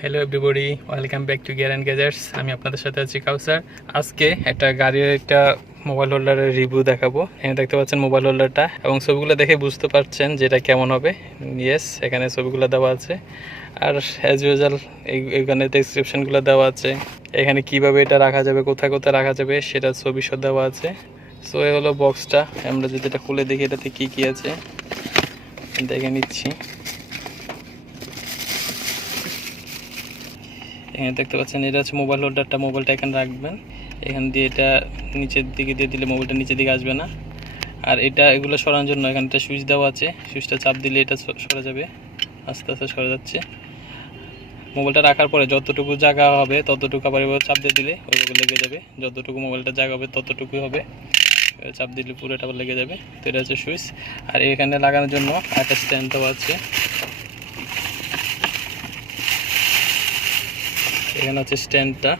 Hello everybody, welcome back to gear and gadgets. আমি আপনাদের সাথে আছি কাউসার। আজকে একটা গাড়ির একটা মোবাইল হোল্ডারের রিভিউ দেখাবো। এখানে দেখতে পাচ্ছেন মোবাইল হোল্ডারটা, এবং ছবিগুলো দেখে বুঝতে পারছেন যেটা কেমন হবে। ইয়েস, এখানে ছবিগুলো দেওয়া আছে, আর অ্যাজ ইউজুয়াল এইখানে ডেসক্রিপশনগুলো দেওয়া আছে। এখানে কিভাবে এটা রাখা যাবে, কোথায় কোথায় রাখা যাবে সেটা ছবি সহ দেওয়া আছে। সো এই হলো বক্সটা। আমরা যদি এটা খুলে দেখি এটাতে কী কী আছে দেখে নিচ্ছি। এখানে দেখতে পাচ্ছেন এটা হচ্ছে মোবাইল হোল্ডারটা। মোবাইলটা এখানে রাখবেন, এখান দিয়ে এটা নিচের দিকে দিয়ে দিলে মোবাইলটা নিচের দিকে আসবে না। আর এটা এগুলো সরানোর জন্য এখানে একটা সুইচ দেওয়া আছে, সুইচটা চাপ দিলে এটা সরে যাবে, আস্তে আস্তে সরে যাচ্ছে। মোবাইলটা রাখার পরে যতটুকু জায়গা হবে ততটুকু আবার এবার চাপ দিয়ে দিলে ওইভাবে লেগে যাবে। যতটুকু মোবাইলটা জায়গা হবে ততটুকুই হবে, চাপ দিলে পুরোটা আবার লেগে যাবে। তো এটা হচ্ছে সুইচ। আর এখানে লাগানোর জন্য একটা স্ট্যান্ড দেওয়া আছে। এখানে হচ্ছে স্ট্যান্ডটা,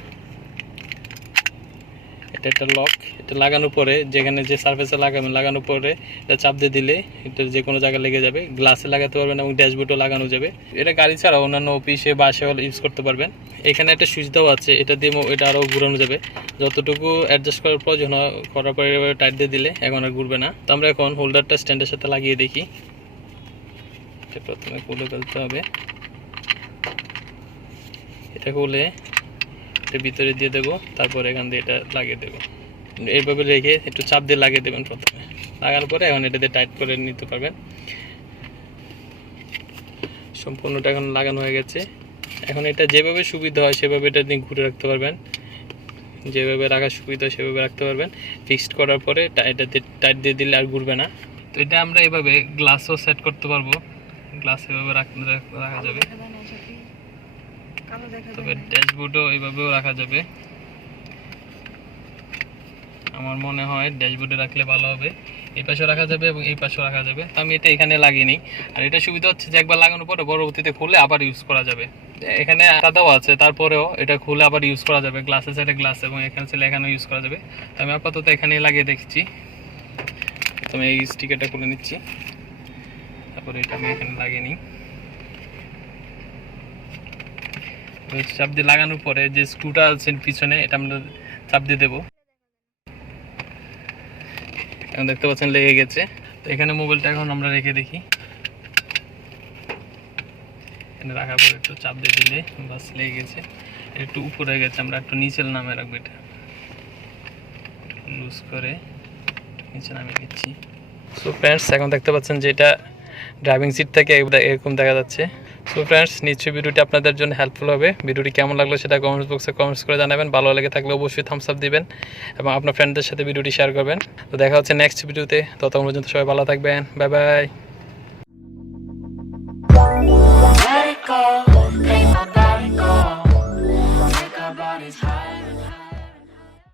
এটা একটা লক। এটা লাগানোর পরে যেখানে যে সারফেসে লাগাবেন, লাগানোর পরে এটা চাপ দিয়ে দিলে এটা যে কোনো জায়গায় লেগে যাবে। গ্লাসে লাগাতে পারবেন এবং ড্যাশবোর্ডও লাগানো যাবে। এটা গাড়ি ছাড়াও অন্যান্য অফিসে বাসে ইউজ করতে পারবেন। এখানে একটা সুইচ দেওয়া আছে, এটা দিয়ে এটা আরও ঘুরানো যাবে। যতটুকু অ্যাডজাস্ট করার প্রয়োজন করার পরে টাইট দিয়ে দিলে এখন আর ঘুরবে না। তো আমরা এখন হোল্ডারটা স্ট্যান্ডের সাথে লাগিয়ে দেখি। এটা প্রথমে খুলে ফেলতে হবে। এটা খুলে এটা ভিতরে দিয়ে দেবো, তারপর এখান দিয়ে এটা লাগিয়ে দেবো। এইভাবে রেখে একটু চাপ দিয়ে লাগিয়ে দেবেন প্রথমে। লাগানোর পরে এখন এটা দিয়ে টাইট করে নিতে পারবেন। সম্পূর্ণটা এখন লাগানো হয়ে গেছে। এখন এটা যেভাবে সুবিধা হয় সেভাবে এটা দিয়ে ঘুরে রাখতে পারবেন, যেভাবে রাখার সুবিধা হয় সেভাবে রাখতে পারবেন। ফিক্সড করার পরে এটা দিয়ে টাইট দিয়ে দিলে আর ঘুরবে না। তো এটা আমরা এভাবে গ্লাসও সেট করতে পারবো, গ্লাস এভাবে রাখা যাবে। তবে ড্যাশবোর্ডও এইভাবেও রাখা যাবে। আমার মনে হয় ড্যাশবোর্ডে রাখলে ভালো হবে। এই পাশেও রাখা যাবে এবং এই পাশেও রাখা যাবে। তো আমি এটা এখানে লাগিয়ে নিই। আর এটা সুবিধা হচ্ছে যে একবার লাগানোর পরে পরবর্তীতে খুলে আবার ইউজ করা যাবে। এখানে আলাদাও আছে, তারপরেও এটা খুলে আবার ইউজ করা যাবে। গ্লাসের সাইডে গ্লাস এবং এখানে ছিল এখানেও ইউজ করা যাবে। তো আমি আপাতত এখানে লাগিয়ে দেখছি। প্রথমে এই স্টিকারটা খুলে নিচ্ছি, তারপরে এটা আমি এখানে লাগিয়ে নিই। চাপ দিয়ে লাগানোর পরে যে স্ক্রুটা আছে পিছনে, এটা আমরা চাপ দিয়ে দেবো। এখন দেখতে পাচ্ছেন লেগে গেছে। তো এখানে মোবাইলটা এখন আমরা রেখে দেখি। এখানে রাখার পরে একটু চাপ দিয়ে দিলে বাস লেগে গেছে। একটু উপরে গেছে, আমরা একটু নিচে নামে রাখবো। এটা লুজ করে নিচে নামিয়ে দিচ্ছি। সো ফ্রেন্ডস, এখন দেখতে পাচ্ছেন যে এটা ড্রাইভিং সিট থেকে এরকম দেখা যাচ্ছে। সো ফ্রেন্ডস, নিশ্চয়ই ভিডিওটি আপনাদের জন্য হেল্পফুল হবে। ভিডিওটি কেমন লাগলো সেটা কমেন্টস বক্সে কমেন্টস করে জানাবেন। ভালো লেগে থাকলে অবশ্যই থামস আপ দিবেন এবং আপনার ফ্রেন্ডদের সাথে ভিডিওটি শেয়ার করবেন। তো দেখা হচ্ছে নেক্সট ভিডিওতে। ততক্ষণ পর্যন্ত সবাই ভালো থাকবেন। Bye bye.